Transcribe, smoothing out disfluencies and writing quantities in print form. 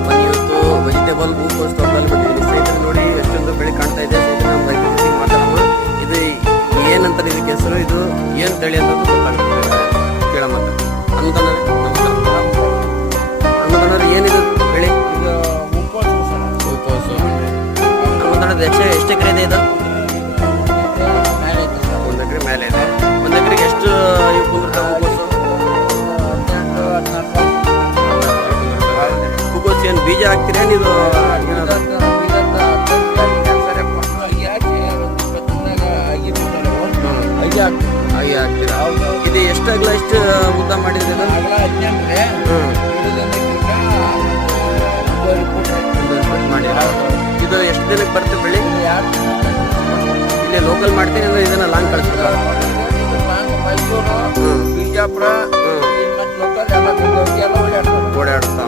ಸ್ನೇಹಿತರೆ ಬನ್ನಿ, ಇವತ್ತು ವೆಜಿಟೇಬಲ್ ಹೂಕೋಸು ತೋಟದಲ್ಲಿ ಬಂದಿದ್ದೀನಿ ಸ್ನೇಹಿತರೆ. ನೋಡಿ ಎಷ್ಟೊಂದು ಬೆಳೆ ಕಾಣ್ತಾ ಇದೆ ಸ್ನೇಹಿತರೆ. ನಮ್ಮ ರೈತರ ಜೊತೆಗೆ ಮಾತಾಡೋಣ. ಇದು ಏನಂತಾರೆ ಇದಕ್ಕೆ ಹೆಸರು, ಇದು ಏನು ತಳಿ ಅಂತ ಗೊತ್ತಾಗುತ್ತೆ ಕೇಳ ಮಾತ್ರ. ಅನ್ನದಾನವ್ರೆ ನಮಸ್ಕಾರ. ಅನ್ನದಾನವ್ರೆ ಏನಿದೆ ಬೆಳೆ? ಇದು ಹೂಕೋಸು. ಅನ್ನದಾನದ ಎಷ್ಟು ಎಕರೆ ಇದೆ ಇದು? 1 ಎಕರೆ ಮೇಲೆ ಇದೆ. 1 ಎಕರೆಗೆ ಎಷ್ಟು ಇವು ಕುಂದಿರ್ತಾವೆ ಹೂಕೋಸು? ಹೂಕೋಸು ಏನು ಬೀಜ ಹಾಕ್ತೀರಾ ನೀವು? ಹಾಗೆ ಹಾಕ್ತೀರಾ? ಇದು ಎಷ್ಟು ಅಗಲ ಎಷ್ಟು ಉದ್ದ ಮಾಡಿದ್ರೆ ಮಾಡಿರಾ? ಇದು ಎಷ್ಟು ದಿನಕ್ಕೆ ಬರುತ್ತೆ ಬೆಳೆ? ಇಲ್ಲಿ ಲೋಕಲ್ ಮಾಡ್ತೀನಿ ಅಂದ್ರೆ ಇದನ್ನ ಲಾಂಗ್ ಕಳಿಸ್ಬೇಕು. ಮೈಸೂರು, ಬಿಜಾಪುರ, ಓಡಾಡ್ತಾ